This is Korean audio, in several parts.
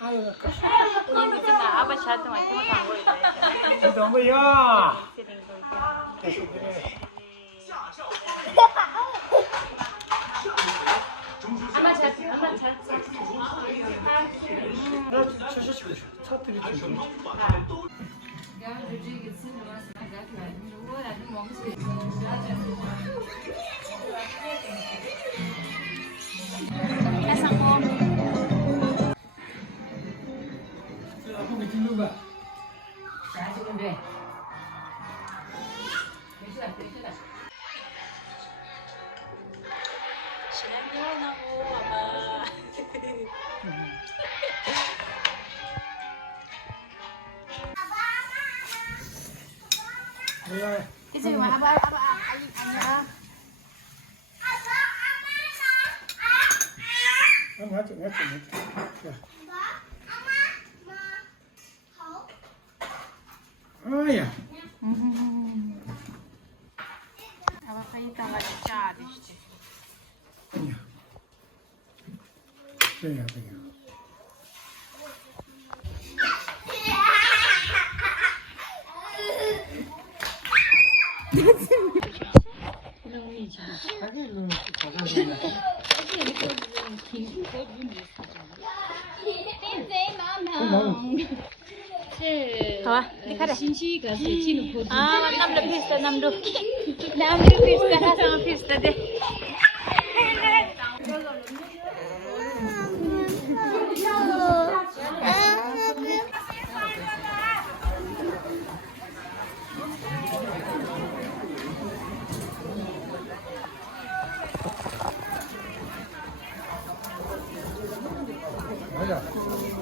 아빠 샤트 많이 못한 거예요. 너무야. 아빠 샤트, 아빠 샤트. Cái gì mà ba anh 아야. 아빠 파이가 짜리 işte. 그래야 돼요. Hả? Đi khách đây. Năm được pista, năm được. Sama pista deh.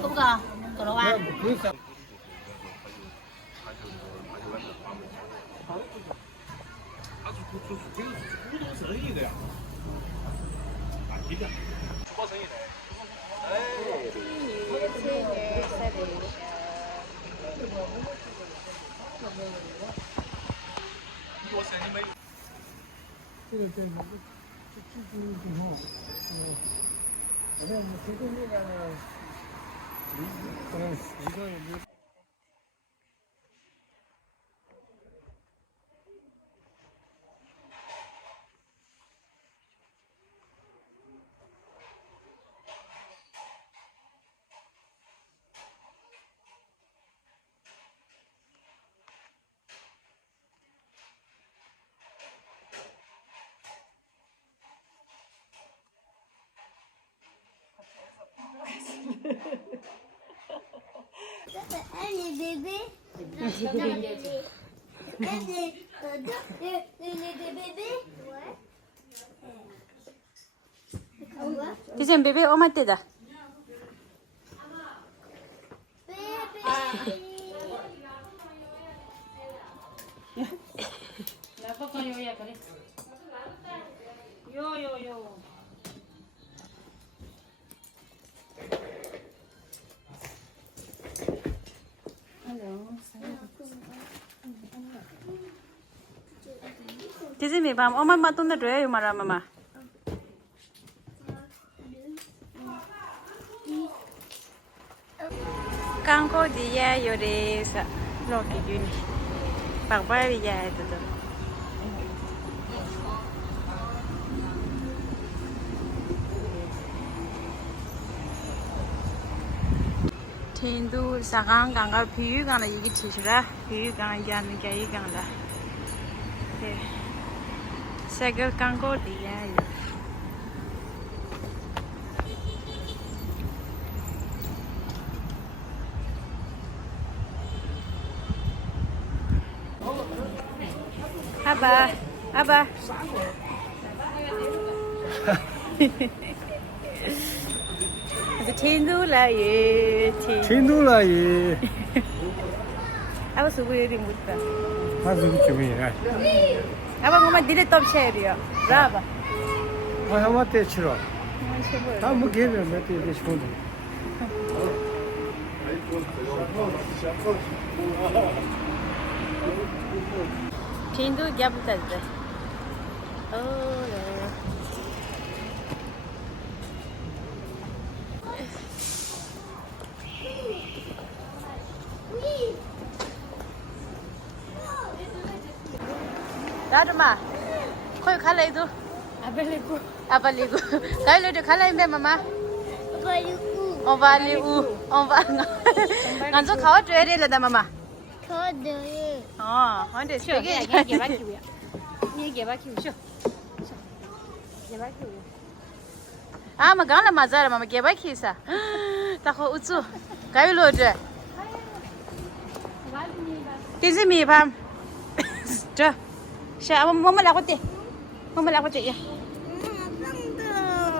Không có. Có đâu à? Anne bébé. Le bébé. Ouais. Dizem bebe o maddede. Dizem bam o mama tonda doya yumara mama. Kanko dia yore sa loki juni. Pagpa biya itu tuh. Tindu sagang ganga piyu gana yigi tishra piyu gana gyan gayi gana. Segal kanko dia. Abba, Abba. Tindu lah ye. 진도라 이. Abba subuh ini muda. 아주 그쯤이야. Abba ngomong dire top share ya. Berapa? 아마테 치러. 다 먹게면 몇 대 싶은데. Tindu gap tadi. Oh, ya. 나도 마 거기 갈래도 아발리고 가일로도 갈래인데 마마 Baliku. 오발리우 오바 간저 가와 줘야래다 마마 Kode. 근데 Sure, 되게 yeah, get back here. Yeah, get back here. Sure. Get back here. magana mazara mama ke baki sa ta ko utsu gailode tinsi mi pam jo sha mama la kote ya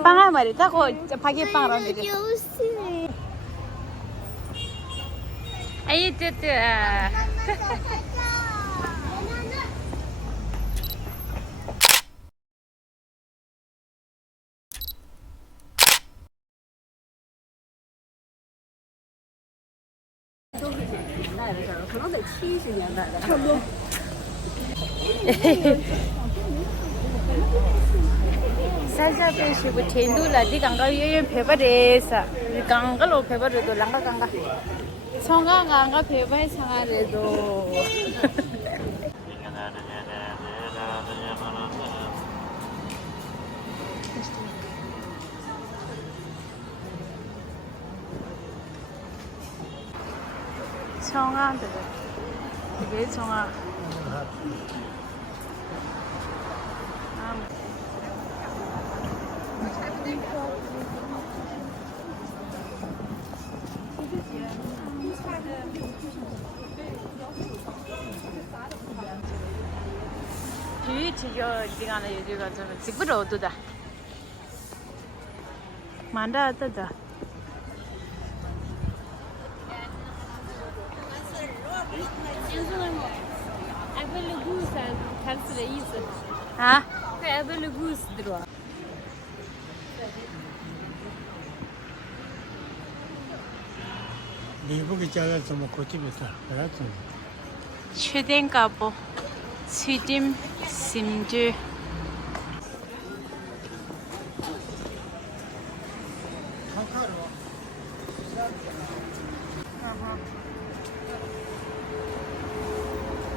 panga mari ta ko pagi pang ron de Jauh. ai tete 살살 빼시고 텐두라 디 강가 유연 배바레사 강가 로 배바레도 랑가 강가 성가 강가 배바에 상아래도 성아들 이게 성아 비위치죠 이가는 여기가 좀 지구로 어두다 만다 어떠다 아? 미국에 잘라서 뭐 고집이다. 그렇지. 최대가보 스팀 심주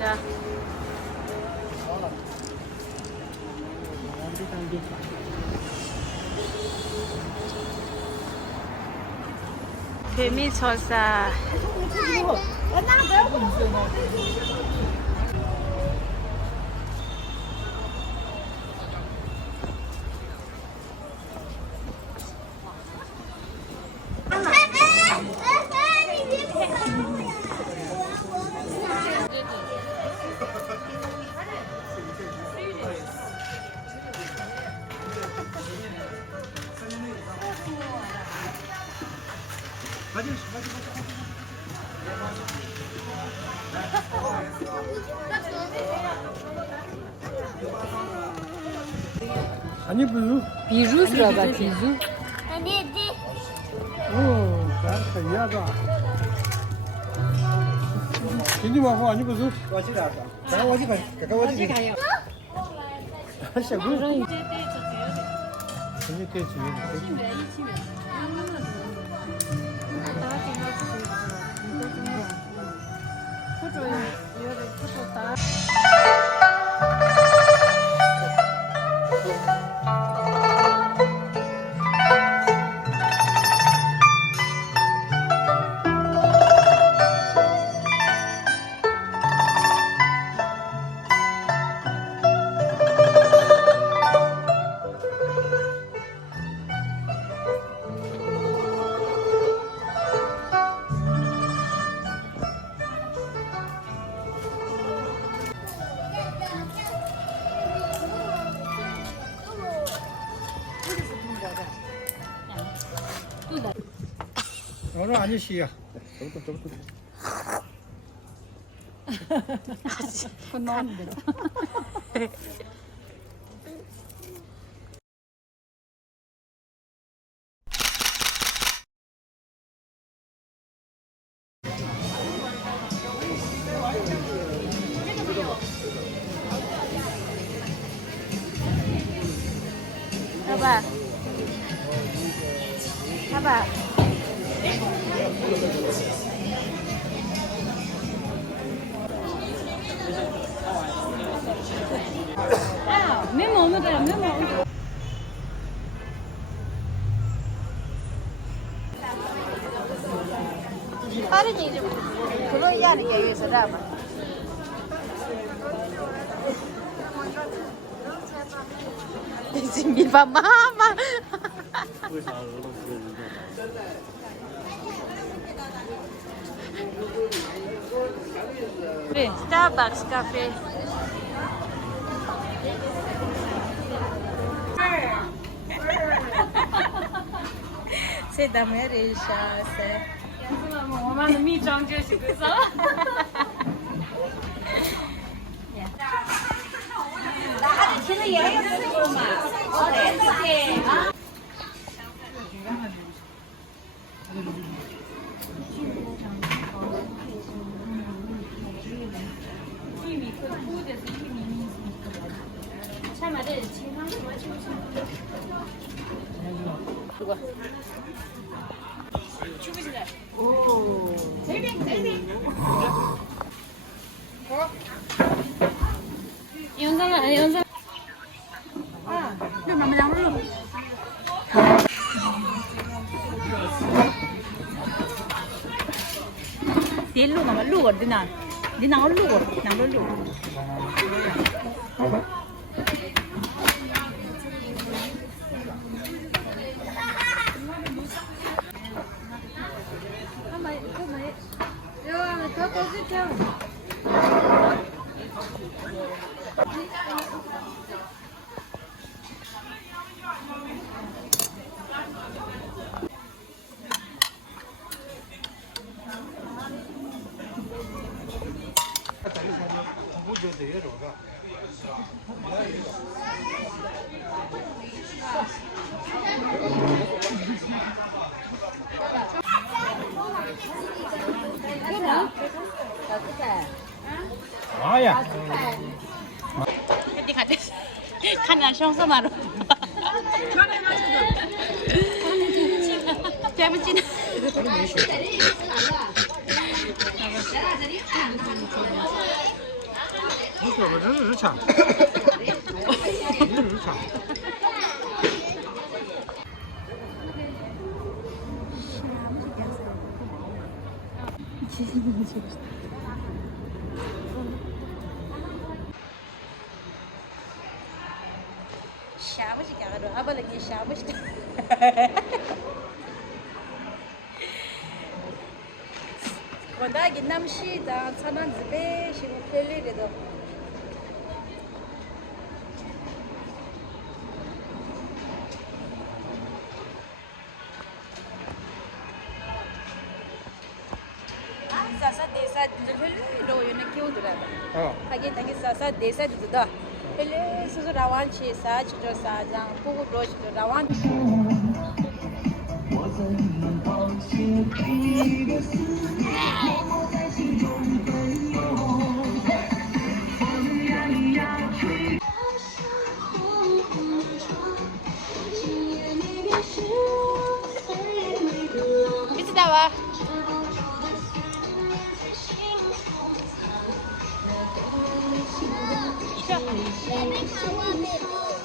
자 재미있었어 아니 무슨? 비주스라다, 비주. 오, 잘했다. 이해하다. 진님하고 아니 무슨? 와지다. 가까 와지 가. 가까 와지 가. 아시아 그. 재미 되지. 오늘 아니시야. 봐봐 봐봐 아, 메모 오늘아, 메모. 다른 얘기 좀 그거 이해하는 게 여기서 라마. 미바 마마. 그래, 스타벅스 카페. C'est da merisha, c'est. 我妈的秘装就是这种。玉米可铺的是玉米米线，下面的是清汤什么清汤。这个。 오. 연상 연상. 아, 이거 너무 양로. 딜로 나만 루거 되나? 니나 루거, 나로 루거. 아야. 어디 가지? 칸난 숑서마로. 재밌지? 이거 왜日常？日常。 샤브시가로 아발레기 샤브시다. 원다기 남시다 천안 집에 시고 펠리레도. 사사 대사 펠리로 요네 키우더라. 하긴 당기 사사 대사 주다. 펠리 수수 라완치 사치죠 사장 보고 로시도 라완. 이제 나와.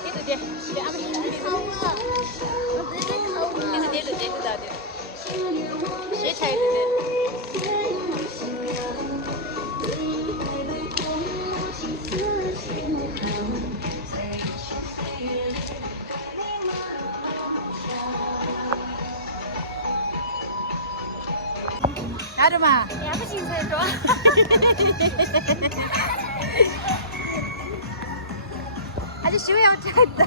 Itu dia. Dia apa ni? Itu dia tu dah dia. Saya cari dia. Ada mah? Ya, apa sih saya doa? 아저씨 왜 어쩌겠다.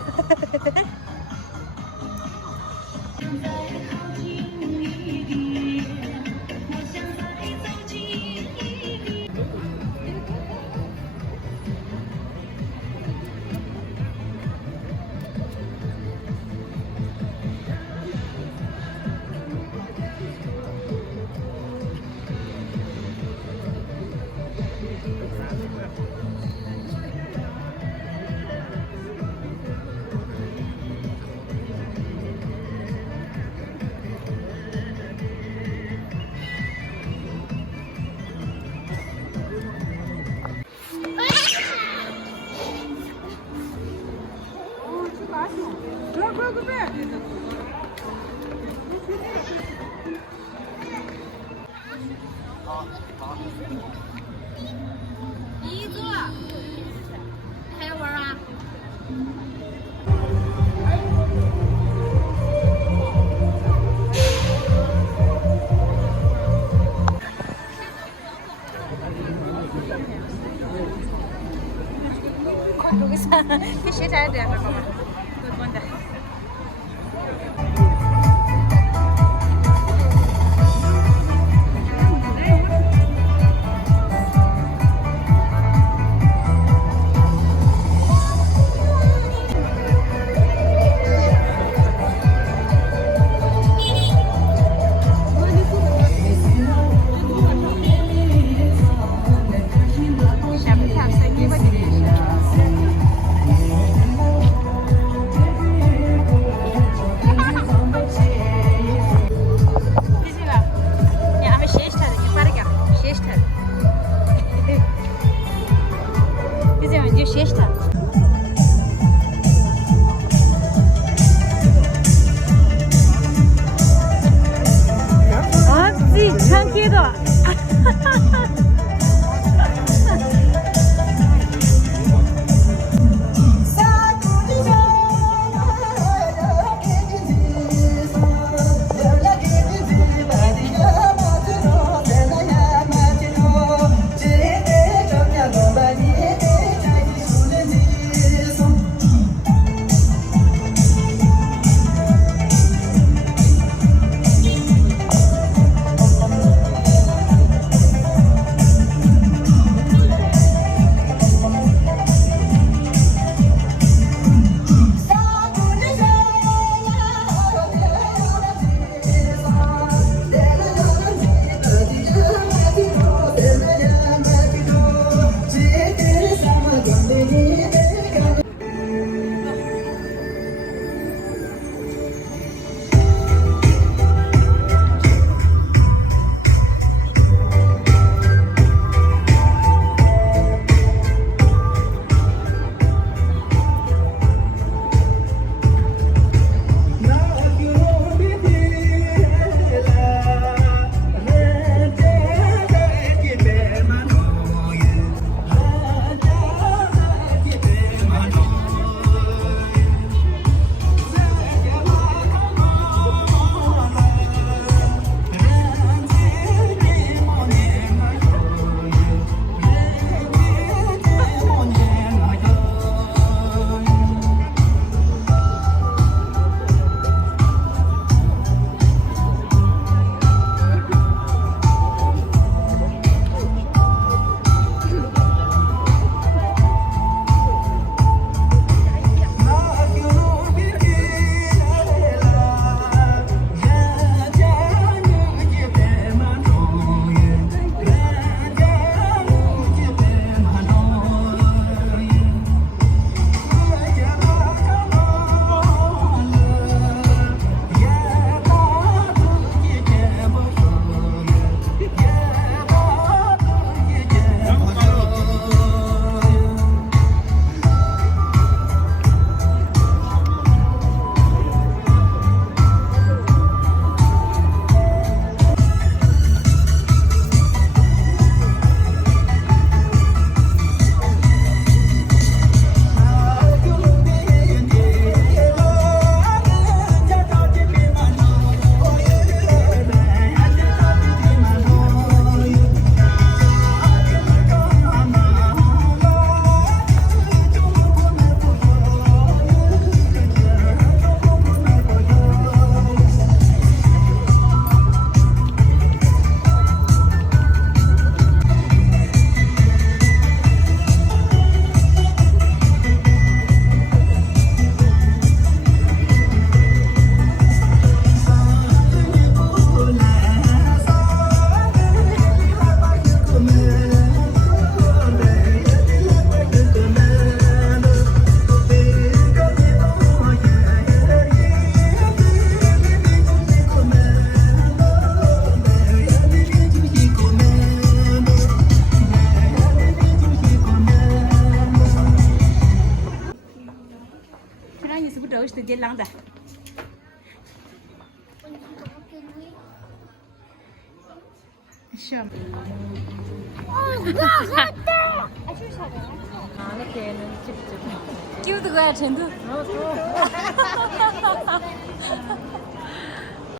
去洗菜的，哥们，滚的。 接浪的。是。아, 나 걔는 직접. 끼우드 거야, 젠드.